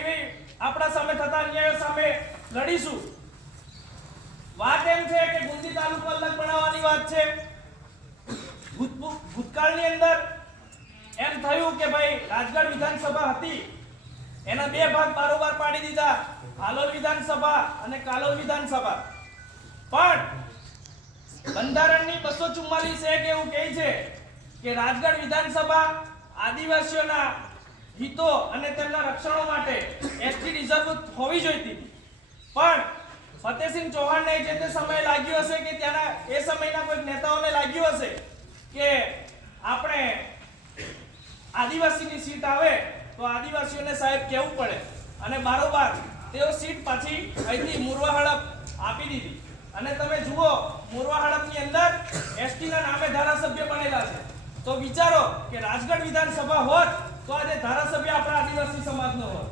એવી આપણા સામે થતા અન્યાયો સામે લડીશું। વાત એમ છે કે ગુંદી તાલુકો અલગ બનાવવાની વાત છે। ભૂતકાળની અંદર એમ થયું કે ભાઈ રાજગઢ વિધાનસભા હતી એના બે ભાગ બારોબાર પાડી દીધા, હાલોલ વિધાનસભા અને કાલોલ વિધાનસભા। પણ બંધારણની 244 એક એવું કહે છે કે રાજગઢ વિધાનસભા આદિવાસીઓના હિતો અને તેમના રક્ષણો માટે એસટી રિઝર્વ હોવી જોઈતી। પણ ફતેહસિંહ ચૌહાણને જે તે સમયે લાગ્યું હશે કે ત્યાંના એ સમયના કોઈ નેતાઓને લાગ્યું હશે કે આપણે આદિવાસીની સીટ આવે તો આદિવાસીઓને સાહેબ કહેવું પડે અને બારોબાર તેઓ સીટ પાછી અહીંથી મોરવા હડપ આપી દીધી। અને તમે જુઓ મોરવા હડપની અંદર એસટીના નામે ધારાસભ્ય બનેલા છે। તો વિચારો કે રાજગઢ વિધાનસભા હોત તો આજે ધારાસભ્ય આપણા આદિવાસી સમાજનો હોત।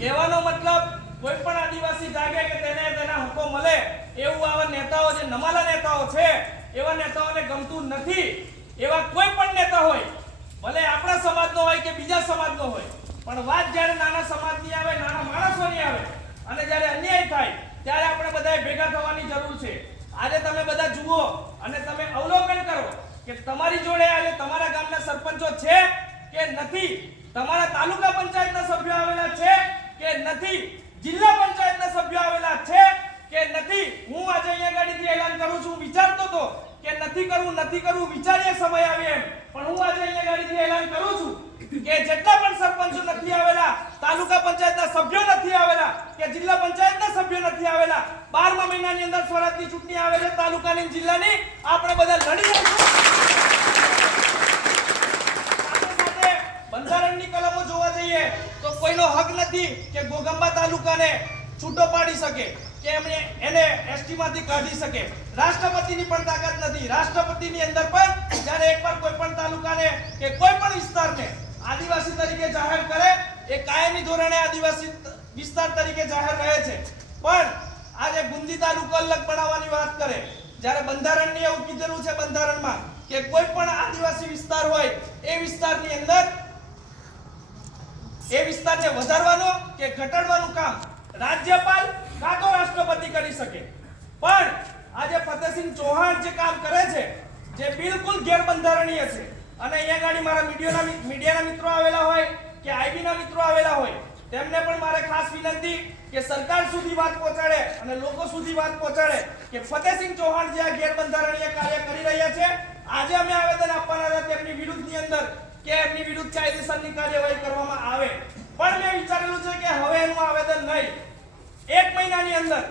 કહેવાનો મતલબ કોઈ પણ આદિવાસી જાગે કે તેને તેના હકો મળે એવું આવા નેતાઓ જે નમાલા નેતાઓ છે એવા નેતાઓને ગમતું નથી। એવા કોઈ પણ નેતા હોય ભલે આપણા સમાજનો હોય કે બીજા સમાજનો હોય, પણ વાત જ્યારે નાના સમાજની આવે, નાના માણસોની આવે અને જ્યારે અન્યાય થાય ત્યારે આપણે બધાએ ભેગા થવાની જરૂર છે। આજે તમે બધા જુઓ અને તમે અવલોકન કરો કે તમારી જોડે આજે તમારા ગામના સરપંચો છે કે નથી, તમારા તાલુકા પંચાયતના સભ્યો આવેલા છે કે નથી, જિલ્લા પંચાયતના સભ્યો આવેલા છે કે નથી। હું આજે અહીંયા ગાડીથી એલાન કરું છું, વિચારતો તો કે નથી કરવું વિચારીએ સમય આવે એમ, પણ હું આજે અહીંયા ગાડીથી એલાન કરું છું કે જેટલા પણ સરપંચો નથી આવેલા, તાલુકા પંચાયતના સભ્યો નથી આવેલા કે જિલ્લા પંચાયતના સભ્યો નથી આવેલા, 12મા મહિનાની અંદર સ્વરાજની ચૂંટણી આવે છે તાલુકાની જિલ્લાની, આપણે બધા લડી સાથે બંધારણની કલમો જોવા જઈએ તો કોઈનો હક નથી કે ગોગંબા તાલુકાને છૂટો પાડી શકે કે એને એસટી માંથી કાઢી શકે। રાષ્ટ્રપતિની પણ તાકાત નથી। રાષ્ટ્રપતિની અંદર પણ જ્યારે એકવાર કોઈ પણ તાલુકાને કે કોઈ પણ વિસ્તારને આદિવાસી તરીકે જાહેર કરે એ કાયમી ધોરણે આદિવાસી વિસ્તાર તરીકે જાહેર રહે છે। પણ આજે ગુંદી તાલુકો અલગ બનાવવાની વાત કરે જ્યારે બંધારણની એવું કીધેલું છે બંધારણમાં કે કોઈ પણ આદિવાસી વિસ્તાર હોય એ વિસ્તારની અંદર એ વિસ્તારને વધારવાનો કે ઘટાડવાનું કામ રાજ્યપાલ કાં તો રાષ્ટ્રપતિ કરી શકે। પણ આજે ફતેહસિંહ ચૌહાણ જે કામ કરે છે જે બિલકુલ ગેરબંધારણીય છે અને અહીંયા ગાડી મારા મીડિયાના મિત્રો આવેલા હોય કે આઈબીના મિત્રો આવેલા હોય તેમને પણ મારે ખાસ વિનંતી કે સરકાર સુધી વાત પહોંચાડે અને લોકો સુધી વાત પહોંચાડે કે ફતેહસિંહ ચૌહાણ જે આ ગેરબંધારણીય કાર્ય કરી રહ્યા છે, આજે અમે આવેદન આપવાના હતા તેમની વિરુદ્ધની અંદર કે એમની વિરુદ્ધ કાયદેસરની કાર્યવાહી કરવામાં આવે। પણ મેં વિચારેલું છે કે હવે એનું આવેદન નહીં, 1 મહિનાની અંદર,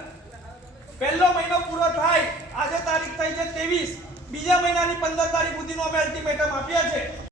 પહેલો મહિનો પૂરો થાય, આજે તારીખ થઈ છે 23, બીજા મહિનાની 15 તારીખ સુધીનો અમે અલ્ટિમેટમ આપ્યા છે।